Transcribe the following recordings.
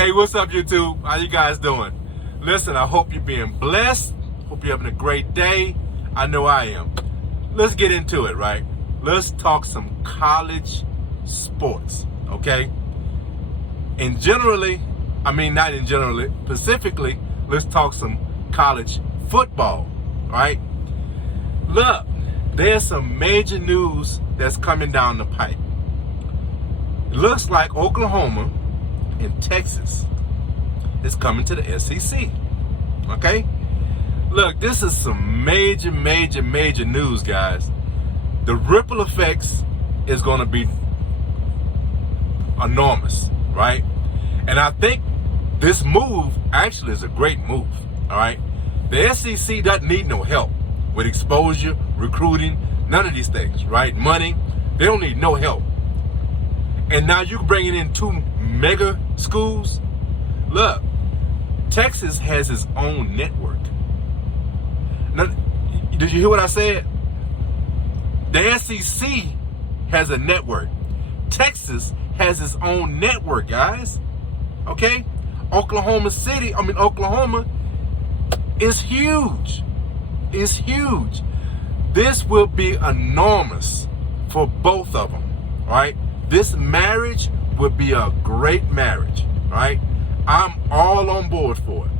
Hey, what's up, YouTube? How you guys doing? Listen, I hope you're being blessed. Hope you're having a great day. I know I am. Let's get into it, right? Let's talk some college sports, okay? And generally, not in generally, specifically, let's talk some college football, right? Look, there's some major news that's coming down the pipe. It looks like Oklahoma and Texas is coming to the SEC, okay? Look, this is some major news, guys. The ripple effects is going to be enormous, right? And I think this move actually is a great move, all right? The SEC doesn't need no help with exposure, recruiting, none of these things, right? Money, they don't need no help. And now you're bringing in two mega schools. Look, Texas has its own network. Now, did you hear what I said? The SEC has a network. Texas has its own network, guys. Okay? Oklahoma is huge. It's huge. This will be enormous for both of them, right? This marriage would be a great marriage, right? I'm all on board for it.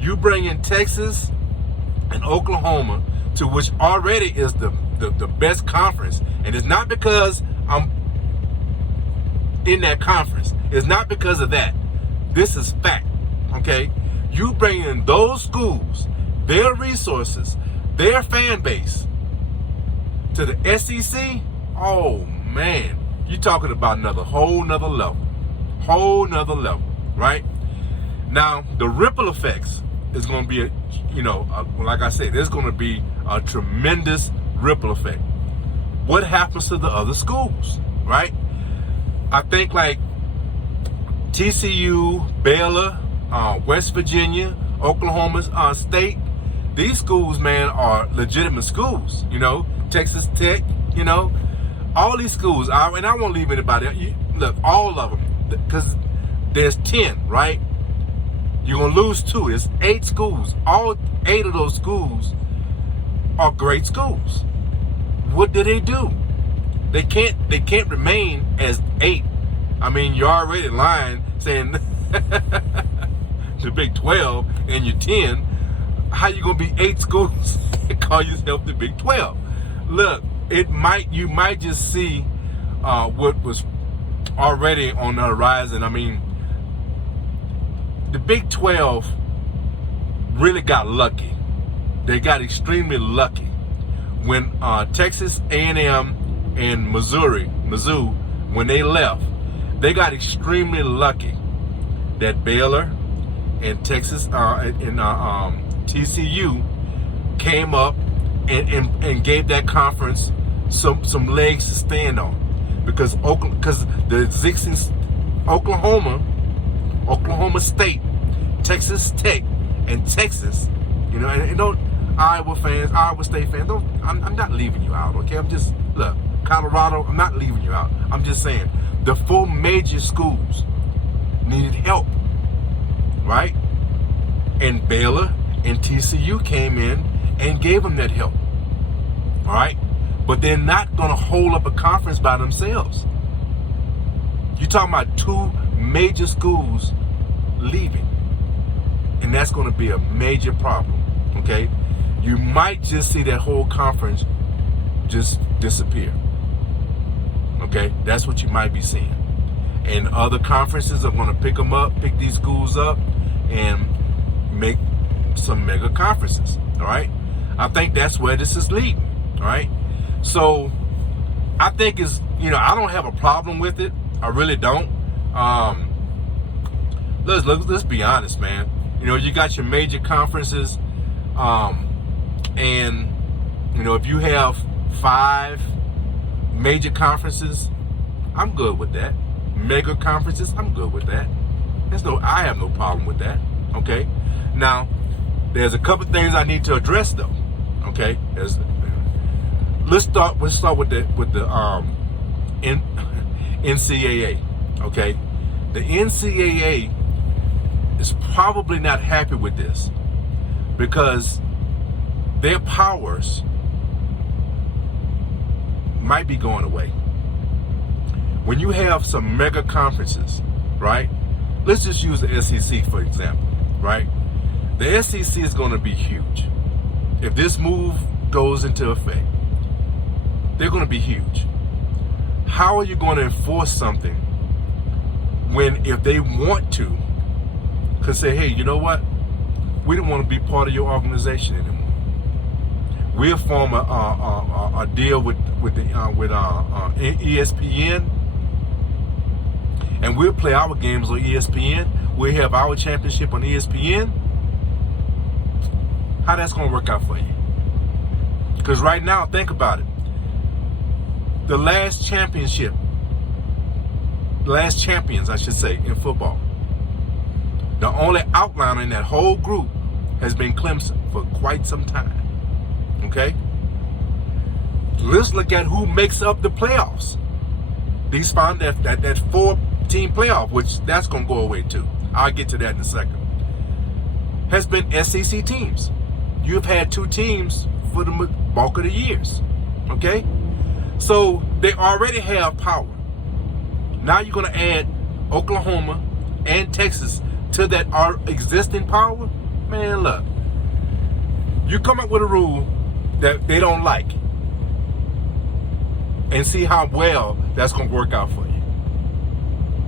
You bring in Texas and Oklahoma, to which already is the best conference. And it's not because I'm in that conference. It's not because of that. This is fact, okay? You bring in those schools, their resources, their fan base to the SEC, oh man, you're talking about whole nother level, right? Now, the ripple effects is going to be, like I said, there's going to be a tremendous ripple effect. What happens to the other schools, right? I think like TCU, Baylor, West Virginia, Oklahoma State, these schools, man, are legitimate schools, Texas Tech, all these schools, and I won't leave anybody. Look, all of them, because there's 10, right? You're going to lose 2. It's 8 schools. All 8 of those schools are great schools. What do? They can't remain as 8. You're already lying saying the Big 12 and you're 10. How you going to be 8 schools and call yourself the Big 12? Look, you might just see what was already on the horizon. The Big 12 really got lucky. They got extremely lucky when Texas A&M and Mizzou, when they left, they got extremely lucky that Baylor and Texas and TCU came up and gave that conference some legs to stand on, because the existing Oklahoma State, Texas Tech, and Texas, and don't Iowa State fans, I'm not leaving you out, okay? Look, Colorado, I'm not leaving you out. I'm just saying, the 4 major schools needed help, right? And Baylor and TCU came in and gave them that help, all right? But they're not going to hold up a conference by themselves. You're talking about 2 major schools leaving, and that's going to be a major problem, okay? You might just see that whole conference just disappear, okay? That's what you might be seeing. And other conferences are going to pick these schools up and make some mega conferences, all right? I think that's where this is leading, all right? So I think I don't have a problem with it. I really don't. Let's be honest, man. You got your major conferences, and if you have 5 major conferences, I'm good with that. Mega conferences, I'm good with that. I have no problem with that. Okay. Now, there's a couple things I need to address though. Okay. Let's start with the NCAA. Okay. The NCAA is probably not happy with this because their powers might be going away. When you have some mega conferences, right? Let's just use the SEC for example, right? The SEC is going to be huge. If this move goes into effect, they're going to be huge. How are you going to enforce something when, if they want to, could say, hey, you know what? We don't want to be part of your organization anymore. We'll form a deal with ESPN, and we'll play our games on ESPN. We'll have our championship on ESPN. How that's going to work out for you? Because right now, think about it. The last champions, I should say, in football, the only outliner in that whole group has been Clemson for quite some time. Okay? Let's look at who makes up the playoffs. These found that 4-team playoff, which that's going to go away too. I'll get to that in a second. Has been SEC teams. You've had 2 teams for the bulk of the years. Okay? So they already have power. Now you're going to add Oklahoma and Texas to that existing power? Man, look. You come up with a rule that they don't like and see how well that's going to work out for you.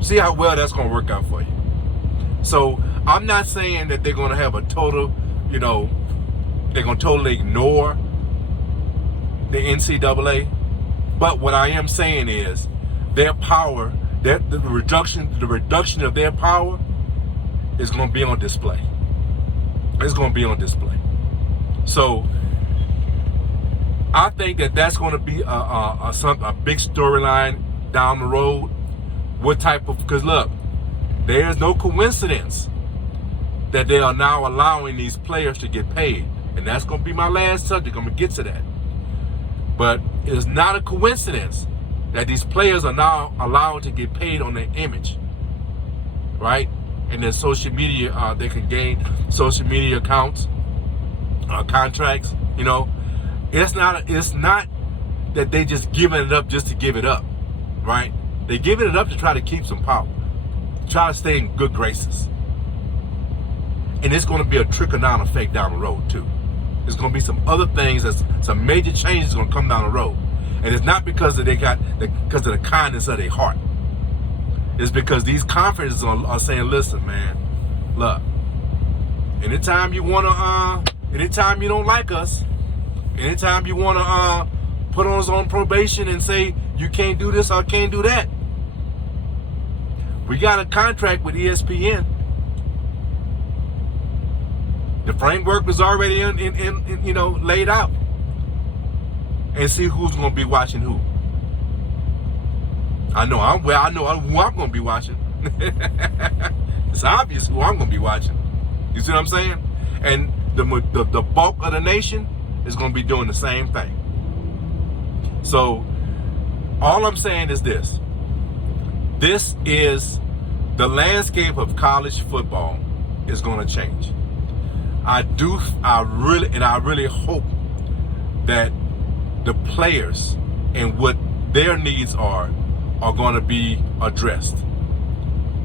See how well that's going to work out for you. So I'm not saying that they're going to have a total, they're going to totally ignore the NCAA. But what I am saying is their power, the reduction of their power is going to be on display. It's going to be on display. So I think that that's going to be a big storyline down the road. What type of, because look, there's no coincidence that they are now allowing these players to get paid. And that's going to be my last subject. I'm going to get to that. But it's not a coincidence that these players are now allowed to get paid on their image, right? And their social media, they can gain social media accounts, contracts. It's not that they just giving it up just to give it up, right? They giving it up to try to keep some power, try to stay in good graces. And it's going to be a trickle-down effect down the road too. There's going to be some other things, some major changes going to come down the road. And it's not because of the kindness of their heart. It's because these conferences are saying, listen, man, look, anytime you don't like us, anytime you want to put us on probation and say you can't do this or can't do that, we got a contract with ESPN. The framework was already laid out. And see who's going to be watching who. I know who I'm going to be watching. It's obvious who I'm going to be watching. You see what I'm saying? And the bulk of the nation is going to be doing the same thing. So all I'm saying is this. This is the landscape of college football is going to change. I really hope that the players and what their needs are going to be addressed.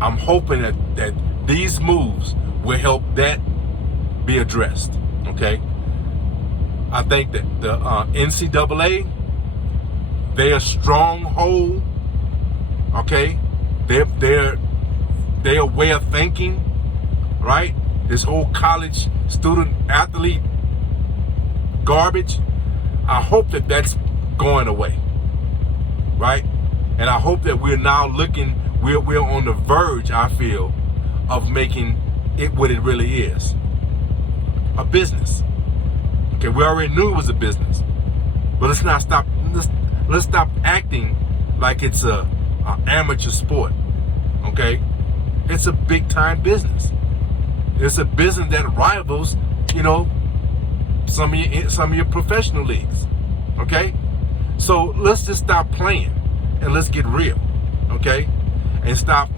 I'm hoping that these moves will help that be addressed. Okay. I think that the NCAA, their stronghold, okay, their way of thinking, right? This whole college student athlete garbage, I hope that that's going away, right? And I hope that we're now we're on the verge, I feel, of making it what it really is, a business. Okay, we already knew it was a business, but let's stop acting like it's a amateur sport. Okay, it's a big time business. It's a business that rivals, some of your professional leagues. Okay, so let's just stop playing and let's get real. Okay, and stop,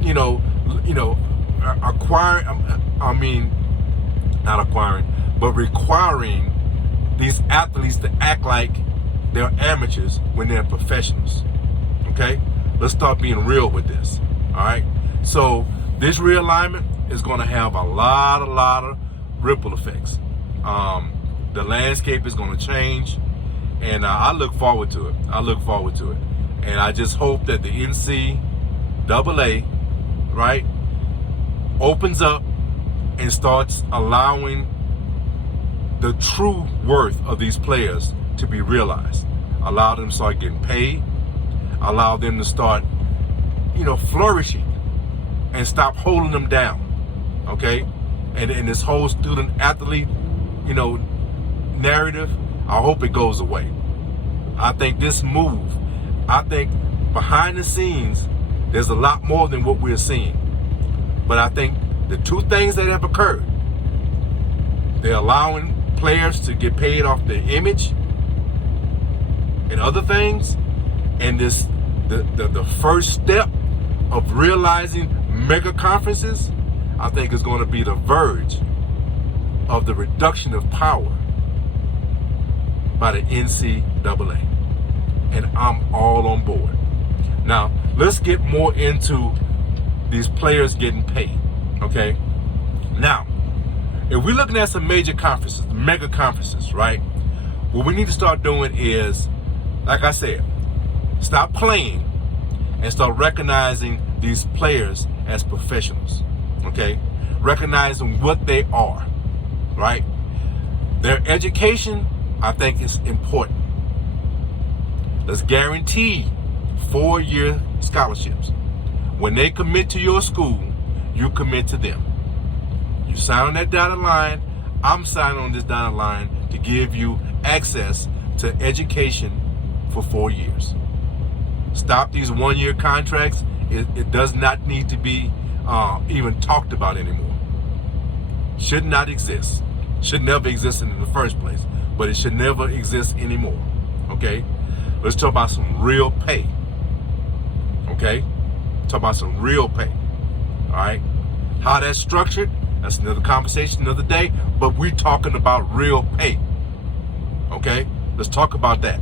requiring these athletes to act like they're amateurs when they're professionals. Okay? Let's start being real with this. All right? So this realignment is going to have a lot of ripple effects. The landscape is going to change, and I look forward to it. And I just hope that the NCAA, right, opens up and starts allowing the true worth of these players to be realized. Allow them to start getting paid. Allow them to start, flourishing, and stop holding them down. Okay? And this whole student athlete, narrative, I hope it goes away. I think this move, behind the scenes, there's a lot more than what we're seeing. But I think the two things that have occurred, they're allowing players to get paid off their image and other things, and the first step of realizing mega conferences, I think, is going to be the verge of the reduction of power by the NCAA. And I'm all on board. Now, let's get more into these players getting paid, okay? Now, if we're looking at some major conferences, mega conferences, right? What we need to start doing is, like I said, stop playing and start recognizing these players as professionals, okay? Recognizing what they are, right? Their education, I think, is important. Let's guarantee 4-year scholarships. When they commit to your school, you commit to them. You sign on that dotted line, I'm signing on this dotted line to give you access to education for 4 years. Stop these 1-year contracts. It does not need to be even talked about anymore. Should not exist. Should never exist in the first place, but it should never exist anymore. Okay? Let's talk about some real pay. Okay? Talk about some real pay. All right? How that's structured, that's another conversation, another day, but we're talking about real pay. Okay? Let's talk about that.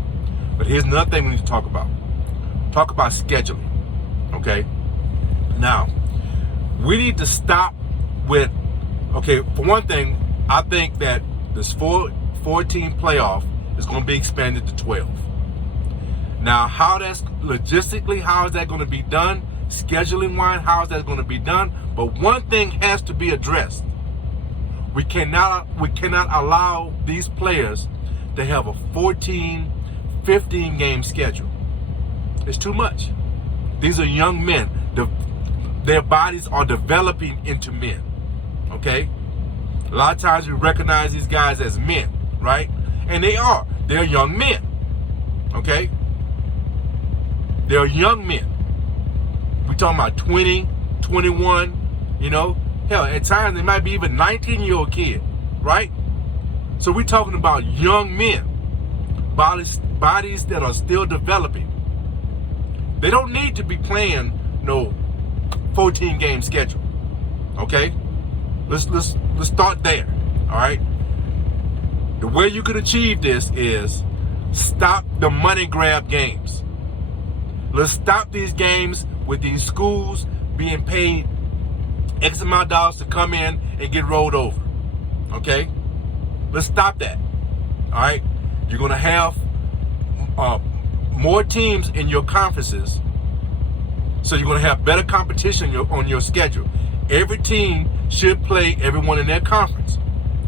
But here's another thing we need to talk about. Talk about scheduling. Okay? Now, we need to stop with, okay, for one thing, I think that this 4-team playoff is going to be expanded to 12. Now, how that's logistically, how is that going to be done? Scheduling wise, how is that going to be done? But one thing has to be addressed. We cannot allow these players to have a 14, 15 game schedule. It's too much. These are young men. Their bodies are developing into men. Okay? A lot of times we recognize these guys as men, right? And they are. They're young men. Okay? They're young men. We're talking about 20, 21, Hell, at times they might be even 19-year-old kid, right? So we're talking about young men. Bodies that are still developing. They don't need to be playing no 14-game schedule. Okay? Let's start there. All right? The way you could achieve this is stop the money grab games. Let's stop these games with these schools being paid X amount of dollars to come in and get rolled over. Okay? Let's stop that. All right? You're going to have more teams in your conferences, so you're going to have better competition on your schedule. Every team should play everyone in their conference.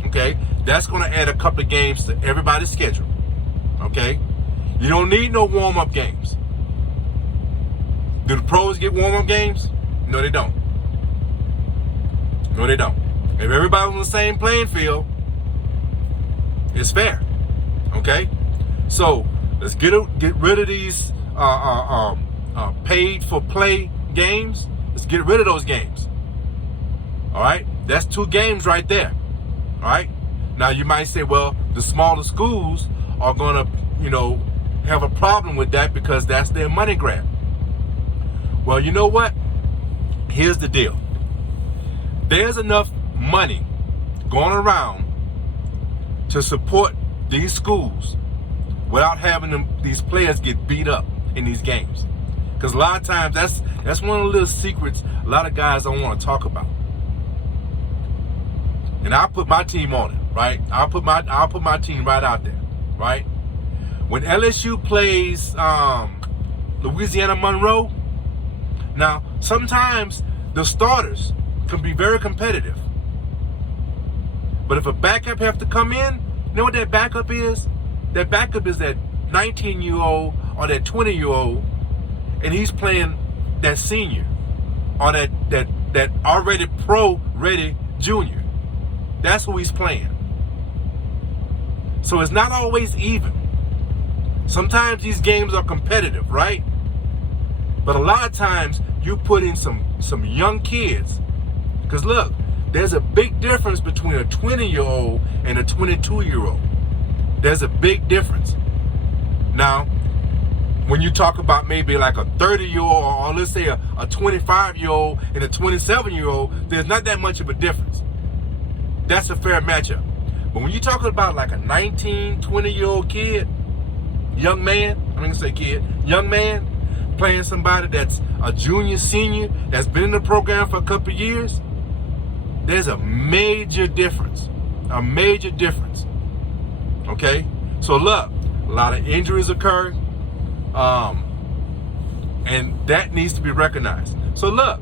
Okay? That's going to add a couple of games to everybody's schedule. Okay? You don't need no warm-up games. Do the pros get warm-up games? No, they don't. No, they don't. If everybody's on the same playing field, it's fair. Okay? So, let's get rid of these paid-for-play games. Let's get rid of those games. All right? That's 2 games right there. All right? Now, you might say, well, the smaller schools are going to, have a problem with that because that's their money grab. Well, you know what? Here's the deal. There's enough money going around to support these schools without having these players get beat up in these games. Because a lot of times that's one of the little secrets a lot of guys don't want to talk about. And I'll put my team on it, right? I'll put my team right out there, right? When LSU plays Louisiana Monroe, now sometimes the starters can be very competitive. But if a backup have to come in, you know what that backup is? That backup is that 19-year-old or that 20-year-old, and he's playing that senior or that already pro-ready junior. That's who he's playing. So it's not always even. Sometimes these games are competitive, right? But a lot of times you put in some young kids. Because look, there's a big difference between a 20-year-old and a 22-year-old. There's a big difference. Now, when you talk about maybe like a 30-year-old or let's say a 25-year-old and a 27-year-old, there's not that much of a difference. That's a fair matchup. But when you're talking about like a 19, 20-year-old kid, young man, playing somebody that's a junior, senior, that's been in the program for a couple of years, there's a major difference. A major difference. Okay? So look, a lot of injuries occur, and that needs to be recognized. So look,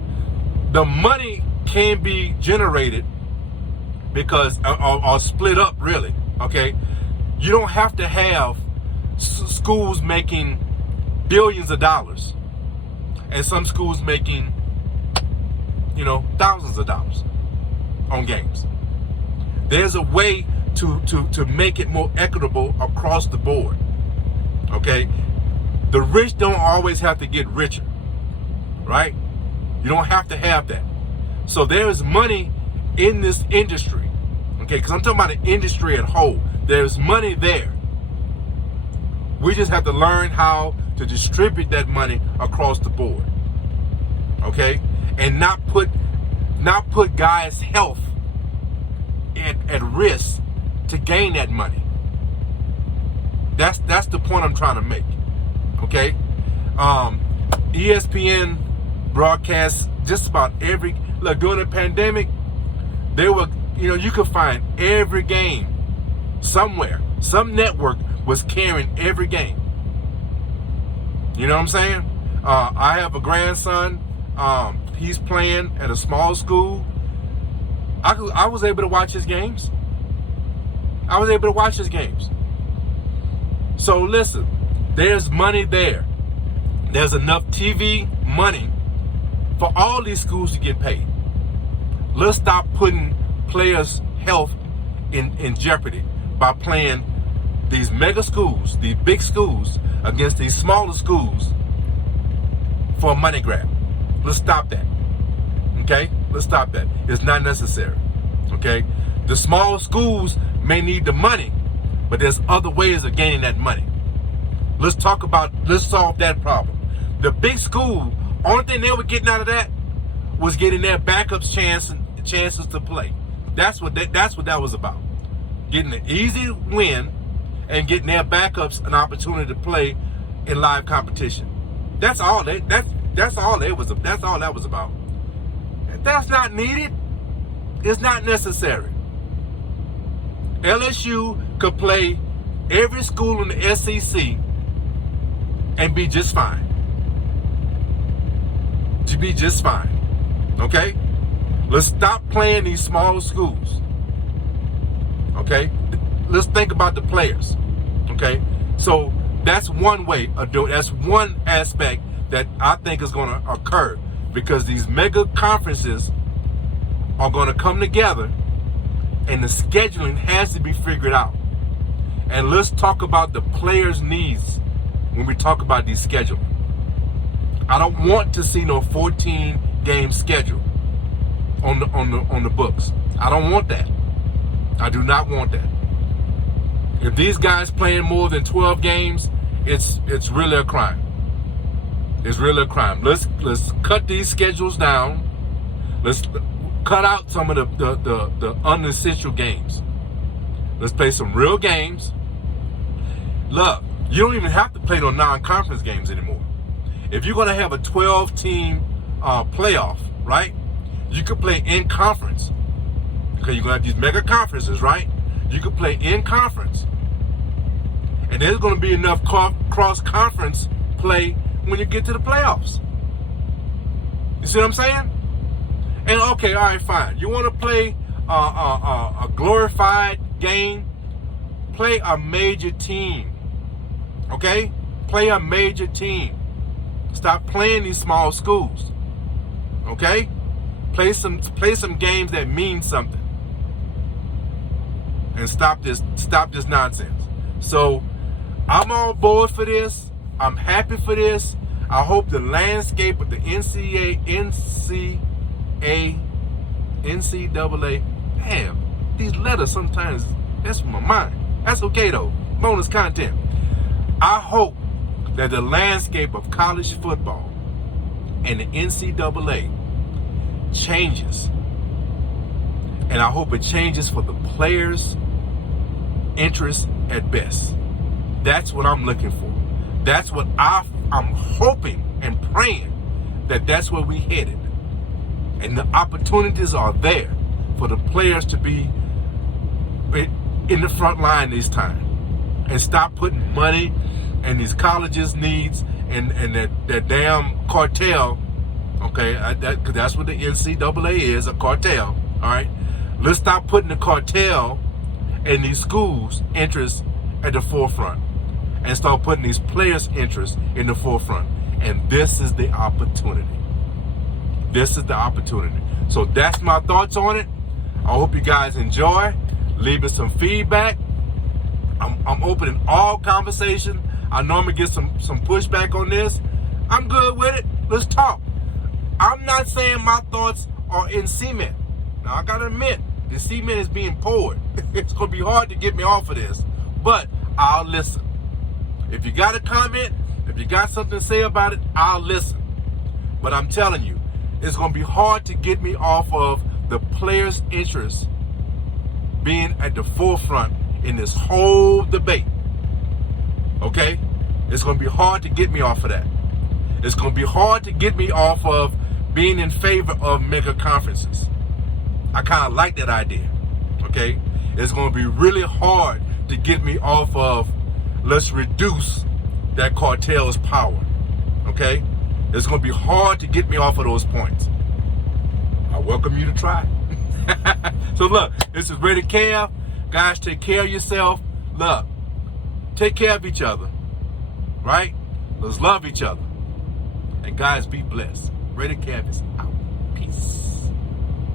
the money can be generated because, or split up really, okay? You don't have to have schools making billions of dollars and some schools making, thousands of dollars on games. There's a way to make it more equitable across the board, okay? The rich don't always have to get richer, right? You don't have to have that. So there is money in this industry, okay? Because I'm talking about the industry at whole. There's money there. We just have to learn how to distribute that money across the board, okay? And not put guys' health at risk to gain that money. That's the point I'm trying to make, okay? ESPN broadcasts just about every, look, during the pandemic, they were, you could find every game somewhere. Some network was carrying every game. You know what I'm saying? I have a grandson. He's playing at a small school. I was able to watch his games. So listen, there's money there. There's enough TV money for all these schools to get paid. Let's stop putting players' health in jeopardy by playing these mega schools, these big schools, against these smaller schools for a money grab. Let's stop that. Okay? Let's stop that. It's not necessary. Okay? The small schools may need the money, but there's other ways of gaining that money. Let's solve that problem. The big school, only thing they were getting out of that was getting their backups chances to play. That's what that was about. Getting an easy win and getting their backups an opportunity to play in live competition. That's all that was about. If that's not needed, it's not necessary. LSU could play every school in the SEC and be just fine. To be just fine. Okay? Let's stop playing these small schools. Okay? Let's think about the players. Okay? So that's one way of doing it. That's one aspect that I think is going to occur, because these mega conferences are going to come together and the scheduling has to be figured out. And let's talk about the players' needs when we talk about these scheduling. I don't want to see no 14-game schedule on the books. I don't want that. I do not want that. If these guys playing more than 12 games, it's really a crime. It's really a crime. Let's cut these schedules down. Cut out some of the unessential games. Let's play some real games. Look, you don't even have to play no non-conference games anymore. If you're going to have a 12-team playoff, right? You could play in conference. Because you're going to have these mega conferences, right? You could play in conference. And there's going to be enough cross-conference play when you get to the playoffs. You see what I'm saying? And okay, all right, fine. You want to play a glorified game? Play a major team. Okay? Play a major team. Stop playing these small schools. Okay? Play some games that mean something. And stop this nonsense. So I'm on board for this. I'm happy for this. I hope the landscape of the NCAA, damn, these letters sometimes, that's from my mind. That's okay though. Bonus content. I hope that the landscape of college football and the NCAA changes. And I hope it changes for the players' interest at best. That's what I'm looking for. That's what I'm hoping and praying that that's where we headed. And the opportunities are there for the players to be in the front line this time. And stop putting money in these colleges' needs and that damn cartel. Okay, because that's what the NCAA is, a cartel. All right, let's stop putting the cartel and these schools' interests at the forefront and start putting these players' interests in the forefront. And this is the opportunity. This is the opportunity. So that's my thoughts on it. I hope you guys enjoy. Leave me some feedback. I'm opening all conversation. I normally get some pushback on this. I'm good with it. Let's talk. I'm not saying my thoughts are in cement. Now, I gotta admit, the cement is being poured. It's gonna be hard to get me off of this, but I'll listen. If you got a comment, if you got something to say about it, I'll listen. But I'm telling you, it's gonna be hard to get me off of the players' interest being at the forefront in this whole debate. Okay? It's gonna be hard to get me off of that. It's gonna be hard to get me off of being in favor of mega conferences. I kind of like that idea. Okay? It's gonna be really hard to get me off of let's reduce that cartel's power. Okay? It's gonna be hard to get me off of those points. I welcome you to try. So look, this is Ready Cav. Guys, take care of yourself. Look, take care of each other. Right? Let's love each other. And guys, be blessed. Ready Cav is out. Peace.